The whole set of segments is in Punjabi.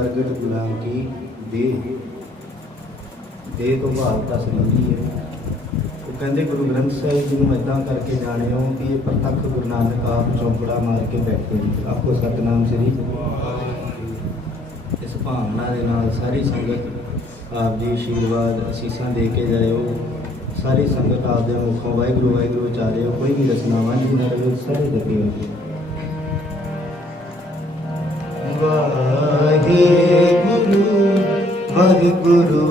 ਪ੍ਰਗਟ ਗੁਲਾਮ ਕੀ? ਦੇ ਦੇ ਤੋਂ ਭਾਵ ਤਾਂ ਹੈ। ਉਹ ਕਹਿੰਦੇ, ਗੁਰੂ ਗ੍ਰੰਥ ਸਾਹਿਬ ਜੀ ਨੂੰ ਇਦਾਂ ਕਰਕੇ ਜਾਣਿਓ ਕਿ ਇਹ ਪ੍ਰਤੱਖ ਗੁਰੂ ਨਾਨਕ ਆਪ ਚੌਂਕੜਾ ਮਾਰ ਕੇ ਬੈਠੇ ਆਪੋ ਸਤਨਾਮ ਸ੍ਰੀ ਇਸ ਭਾਵਨਾ ਦੇ ਨਾਲ ਸਾਰੀ ਸੰਗਤ ਆਪ ਜੀ ਆਸ਼ੀਰਵਾਦ ਅਸੀਸਾਂ ਦੇ ਕੇ ਜਾਇਓ। ਸਾਰੀ ਸੰਗਤ ਆਪ ਦੇ ਮੁਖੋਂ ਵਾਹਿਗੁਰੂ ਵਾਹਿਗੁਰੂ ਉਚਾਰਿਓ। ਕੋਈ ਵੀ ਰਸਨਾ ਵਾਂਝੀ ਨਾ ਰਹੇ ਸਾਰੇ ਜਪਿਓ ਵਾਹਿਗੁਰੂ ਹਰੇ ਗੁਰੂ ਹਰ ਗੁਰੂ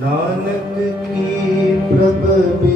ਨਾਨਕ ਕੀ ਪ੍ਰਭ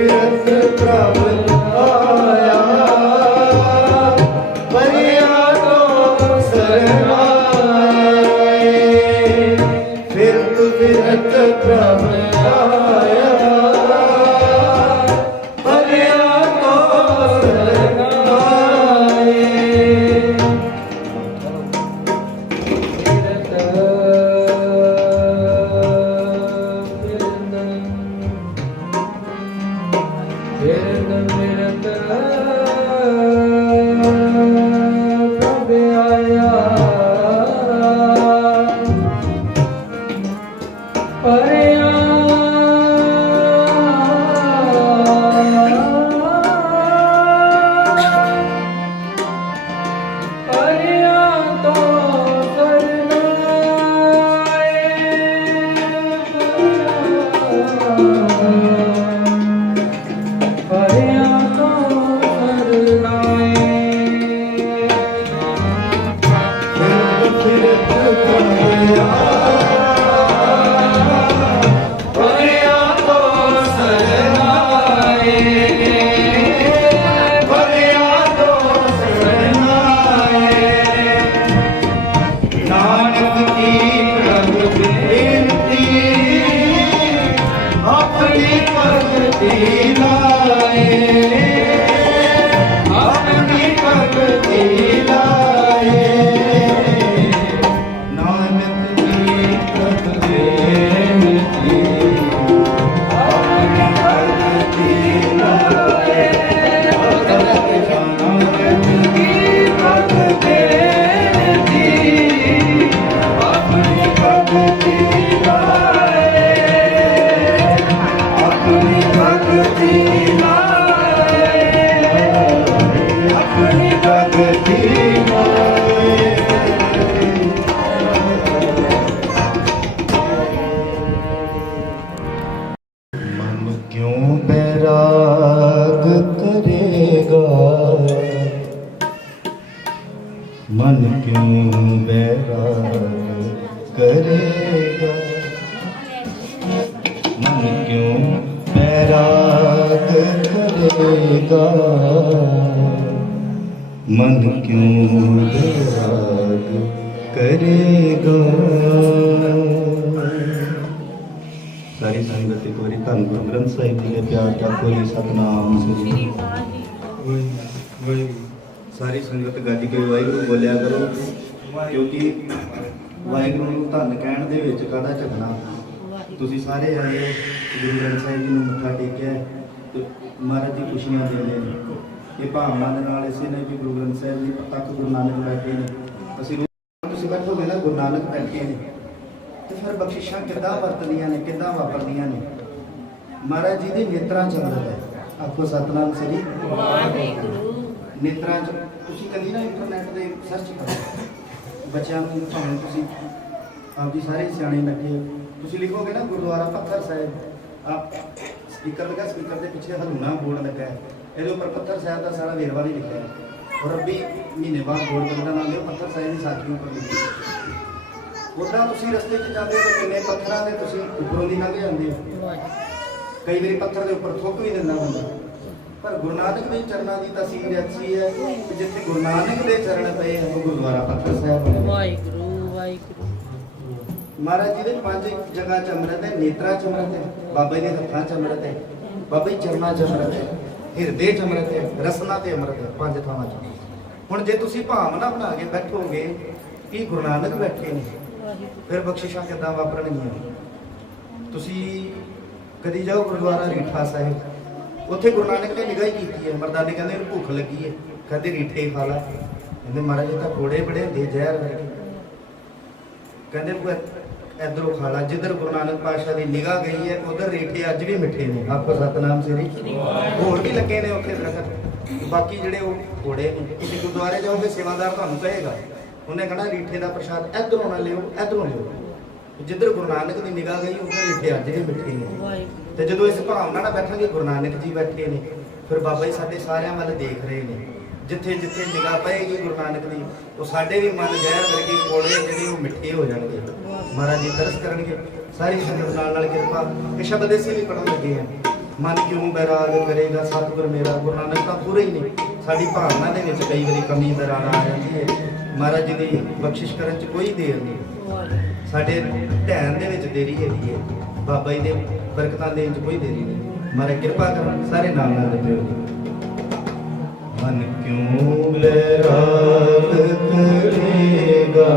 queria ser é pra você. ਕਰੇਗਾ ਮਨ ਕਿਉਂ ਬੈਰਾਗ ਕਰੇਗਾ ਮਨ ਕਿਉਂ ਬੈਰਾਗ ਕਰੇਗਾ ਸਾਰੀ ਸੰਗਤ ਇੱਕ ਵਾਰੀ ਧੰਨ ਗੁਰੂ ਗ੍ਰੰਥ ਸਾਹਿਬ ਜੀ ਦੇ ਪਿਆਰ ਦਾ ਕੋਈ ਸਤਨਾਮ ਸ੍ਰੀ ਵਾਹਿਗੁਰੂ ਸਾਰੀ ਸੰਗਤ ਗੱਜ ਕੇ ਵਾਹਿਗੁਰੂ ਬੋਲਿਆ ਕਰੋ ਕਿਉਂਕਿ ਵਾਹਿਗੁਰੂ ਨੂੰ ਧੰਨ ਕਹਿਣ ਦੇ ਵਿੱਚ ਕਾਹਦਾ ਝਗਣਾ ਤੁਸੀਂ ਸਾਰੇ ਆਏ ਹੋ, ਗੁਰੂ ਗ੍ਰੰਥ ਸਾਹਿਬ ਜੀ ਨੂੰ ਮੱਥਾ ਟੇਕਿਆ ਤੇ ਮਹਾਰਾਜ ਦੀ ਖੁਸ਼ੀਆਂ ਦੇ ਨੇ। ਇਹ ਭਾਵਨਾ ਦੇ ਨਾਲ ਇਸੇ ਨੇ ਵੀ ਗੁਰੂ ਗ੍ਰੰਥ ਸਾਹਿਬ ਜੀ ਤੱਕ ਗੁਰੂ ਨਾਨਕ ਬੈਠੇ ਨੇ। ਅਸੀਂ ਤੁਸੀਂ ਬੈਠੋਗੇ ਨਾ ਗੁਰੂ ਨਾਨਕ ਬੈਠੇ ਨੇ। ਤੇ ਫਿਰ ਬਖਸ਼ਿਸ਼ਾਂ ਕਿੱਦਾਂ ਵਰਤਦੀਆਂ ਨੇ ਕਿੱਦਾਂ ਵਾਪਰਦੀਆਂ ਨੇ? ਮਹਾਰਾਜ ਜੀ ਦੇ ਨੇਤਰਾਂ ਚ ਅੰਮ੍ਰਿਤ ਹੈ। ਆਪਕੋ ਸਤਨਾਮ ਸ੍ਰੀ। ਨੇਤਰਾਂ ਚ ਤੁਸੀਂ ਕਦੀ ਨਾ ਇੰਟਰਨੈਟ ਤੇ ਸਰਚ ਕਰੋ। ਬੱਚਿਆਂ ਨੂੰ ਭਾਵੇਂ ਤੁਸੀਂ। ਆਪਦੀ ਸਾਰੇ ਸਿਆਣੇ ਲੱਗੇ ਹੋ, ਤੁਸੀਂ ਲਿਖੋਗੇ ਨਾ ਗੁਰਦੁਆਰਾ ਪੱਥਰ ਸਾਹਿਬ। ਆਪ ਸਪੀਕਰ ਲੱਗਾ ਸਪੀਕਰ ਦੇ ਪਿੱਛੇ ਹਲੂਣਾ ਬੋਰਡ ਲੱਗਾ ਹੈ। ਇਹਦੇ ਉੱਪਰ ਪੱਥਰ ਸਾਹਿਬ ਦਾ ਸਾਰਾ ਵੇਰਵਾ ਵੀ ਲਿਖਿਆ ਹੈ। ਔਰ ਅੱਬੀ ਮਹੀਨੇ ਬਾਅਦ ਬੋਰਡ ਬਦਲਣ ਆਉਂਦੇ ਹੋ ਪੱਥਰ ਸਾਹਿਬ ਦੀ ਸਾਖੀ ਉੱਪਰ ਲਿਖੀ। ਉਦਾਂ ਤੁਸੀਂ ਰਸਤੇ 'ਚ ਜਾਂਦੇ ਹੋ ਕਿੰਨੇ ਪੱਥਰਾਂ ਦੇ ਤੁਸੀਂ ਉੱਪਰੋਂ ਦੀ ਲੰਘ ਜਾਂਦੇ ਹੋ। ਕਈ ਵਾਰੀ ਪੱਥਰ ਦੇ ਉੱਪਰ ਥੁੱਕ ਵੀ ਦਿੰਦਾ ਹੁੰਦਾ ਪਰ ਗੁਰੂ ਨਾਨਕ ਦੇ ਚਰਨਾਂ ਦੀ ਤਸਵੀਰ ਐਸੀ ਹੈ ਕਿ ਜਿੱਥੇ ਗੁਰੂ ਨਾਨਕ ਦੇ ਚਰਨ ਪਏ ਹਨ ਉਹ ਗੁਰਦੁਆਰਾ ਪੱਥਰ ਸਾਹਿਬ ਬਣਿਆ ਵਾਹਿਗੁਰੂ ਵਾਹਿਗੁਰੂ। ਮਹਾਰਾਜ ਜੀ ਦੇ ਪੰਜ ਜਗ੍ਹਾ ਚ ਅੰਮ੍ਰਿਤ ਹੈ ਨੇਤਰਾ ਚ ਅੰਮ੍ਰਿਤ ਹੈ ਬਾਬਾ ਜੀ ਦੇ ਹੱਥਾਂ ਚ ਅੰਮ੍ਰਿਤ ਹੈ ਬਾਬਾ ਜੀ ਚਰਨਾਂ ਚ ਅੰਮ੍ਰਿਤ ਹੈ ਹਿਰਦੇ ਚ ਅੰਮ੍ਰਿਤ ਹੈ ਰਸਨਾ ਤੇ ਅੰਮ੍ਰਿਤ ਹੈ ਪੰਜ ਥਾਵਾਂ ਚ। ਹੁਣ ਜੇ ਤੁਸੀਂ ਭਾਵਨਾ ਬਣਾ ਕੇ ਬੈਠੋਗੇ ਕਿ ਗੁਰੂ ਨਾਨਕ ਬੈਠੇ ਨੇ ਫਿਰ ਬਖਸ਼ਿਸ਼ਾਂ ਕਿੱਦਾਂ ਵਾਪਰਨਗੀਆਂ ਤੁਸੀਂ ਕਦੀ ਜਾਓ ਗੁਰਦੁਆਰਾ ਰੀਠਾ ਸਾਹਿਬ? ਉੱਥੇ ਗੁਰੂ ਨਾਨਕ ਨੇ ਨਿਗਾਹ ਹੀ ਕੀਤੀ ਹੈ। ਮਰਦਾਨੇ ਕਹਿੰਦੇ ਇਹਨੂੰ ਭੁੱਖ ਲੱਗੀ ਹੈ ਕਹਿੰਦੇ ਰੀਠੇ ਹੀ ਖਾ ਲੈ। ਕਹਿੰਦੇ, ਮਹਾਰਾਜ, ਇਹ ਤਾਂ ਕੋੜੇ ਬੜੇ ਹੁੰਦੇ, ਜ਼ਹਿਰ ਵਰਗੇ ਕਹਿੰਦੇ ਇਧਰੋਂ ਖਾ ਲਾ। ਜਿੱਧਰ ਗੁਰੂ ਨਾਨਕ ਪਾਤਸ਼ਾਹ ਦੀ ਨਿਗਾਹ ਗਈ ਹੈ, ਉਧਰ ਰੀਠੇ ਅੱਜ ਵੀ ਮਿੱਠੇ ਨੇ। ਆਪੋ ਸਤਨਾਮ ਸ੍ਰੀ। ਹੋਰ ਵੀ ਲੱਗੇ ਨੇ ਉੱਥੇ ਦਰਖਤ। ਬਾਕੀ ਜਿਹੜੇ ਉਹ ਕੋੜੇ ਨੇ, ਤੁਸੀਂ ਗੁਰਦੁਆਰੇ ਜਾਓਗੇ, ਸੇਵਾਦਾਰ ਤੁਹਾਨੂੰ ਕਹੇਗਾ। ਉਹਨੇ ਕਹਣਾ, ਰੀਠੇ ਦਾ ਪ੍ਰਸ਼ਾਦ ਇਧਰੋਂ ਨਾ ਲਿਓ, ਇਧਰੋਂ ਲਿਓ। ਜਿੱਧਰ ਗੁਰੂ ਨਾਨਕ ਦੀ ਨਿਗਾਹ ਗਈ ਉਧਰ ਰੀਠੇ ਅੱਜ ਵੀ ਮਿੱਠੇ ਨੇ। ਤੇ ਜਦੋਂ ਇਸ ਭਾਵਨਾ ਨਾਲ ਬੈਠਾਂਗੇ ਗੁਰੂ ਨਾਨਕ ਜੀ ਬੈਠੇ ਨੇ। ਫਿਰ ਬਾਬਾ ਜੀ ਸਾਡੇ ਸਾਰਿਆਂ ਵੱਲ ਦੇਖ ਰਹੇ ਨੇ। ਜਿੱਥੇ ਜਿੱਥੇ ਨਿਗਾਹ ਪਏਗੀ ਗੁਰੂ ਨਾਨਕ ਦੀ ਉਹ ਸਾਡੇ ਵੀ ਮਨ ਜ਼ਹਿਰ ਵਰਗੇ ਕੋੜੇ ਜਿਹੜੇ ਉਹ ਮਿੱਠੇ ਹੋ ਜਾਣਗੇ। ਮਹਾਰਾਜ ਜੀ ਦਰਸ ਕਰਨਗੇ। ਸਾਰੀ ਸੰਗਤ ਨਾਲ ਨਾਲ ਕਿਰਪਾ। ਇਹ ਸ਼ਬਦ ਇਸੇ ਲਈ ਪੜਨ ਲੱਗੇ ਆ ਮਨ ਕਿਉਂ ਬੈਰਾਗ ਕਰੇਗਾ ਸਤਿਗੁਰ ਮੇਰਾ? ਗੁਰੂ ਨਾਨਕ ਤਾਂ ਪੂਰੇ ਹੀ ਨੇ। ਸਾਡੀ ਭਾਵਨਾ ਦੇ ਵਿੱਚ ਕਈ ਵਾਰੀ ਕਮੀ ਦਰਾਰ ਆ ਜਾਂਦੀ ਹੈ। ਮਹਾਰਾਜ ਜੀ ਦੀ ਬਖਸ਼ਿਸ਼ ਕਰਨ ਚ ਕੋਈ ਦੇਰ ਨਹੀਂ। ਸਾਡੇ ਢਹਿਣ ਦੇ ਵਿੱਚ ਦੇਰੀ ਹੈਗੀ ਹੈ। ਬਾਬਾ ਜੀ ਦੇ ਬਰਕਤਾਂ ਦੇ ਵਿੱਚ ਕੋਈ ਦੇਰੀ ਨਹੀਂ। ਮਾਰੇ ਕਿਰਪਾ ਕਰਨ, ਸਾਰੇ ਨਾਮ ਨਾਲ ਦੇ ਪਿਓ ਜੀ ਮਨ ਕਿਉਂ ਬੈਰਾਗ ਕਰੇਗਾ?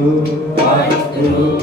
White right.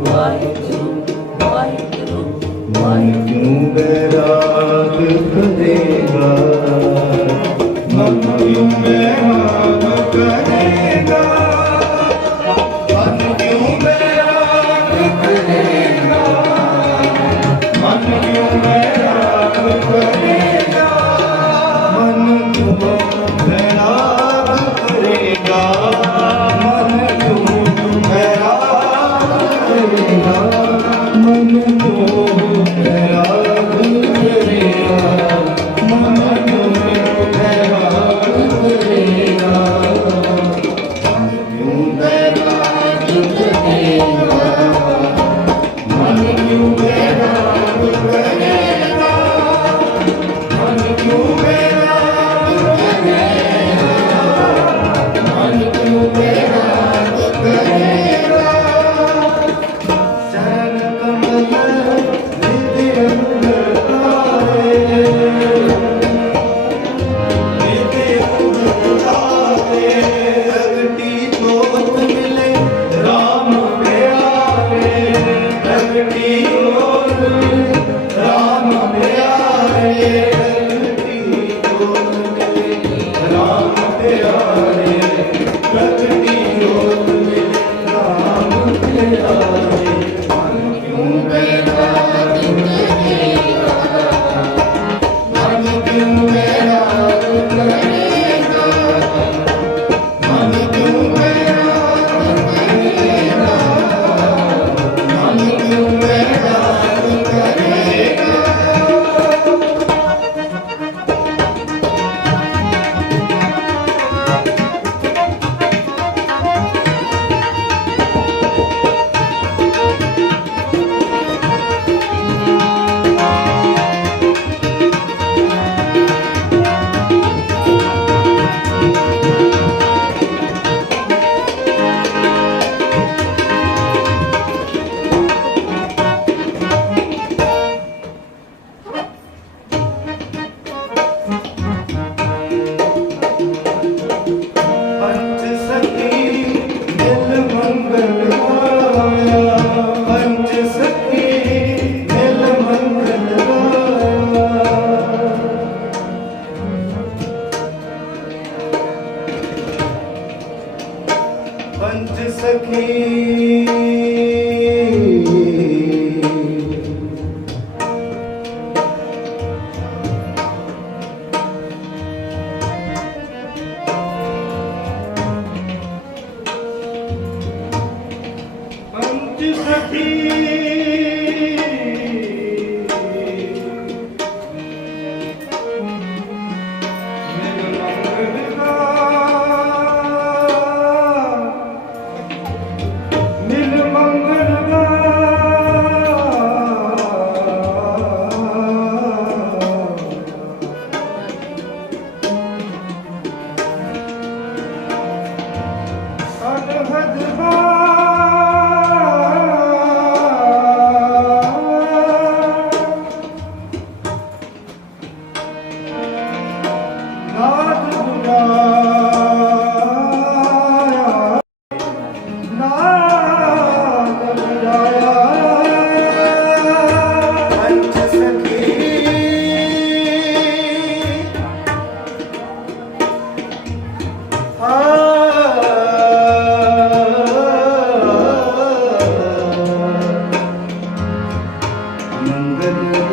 ਵਾਹਿਗੁਰੂ ਵਾਹਿਗੁਰੂ ਮਨ ਨੂੰ ਬੇਰਾਗ ਕਰੇਗਾ Anandan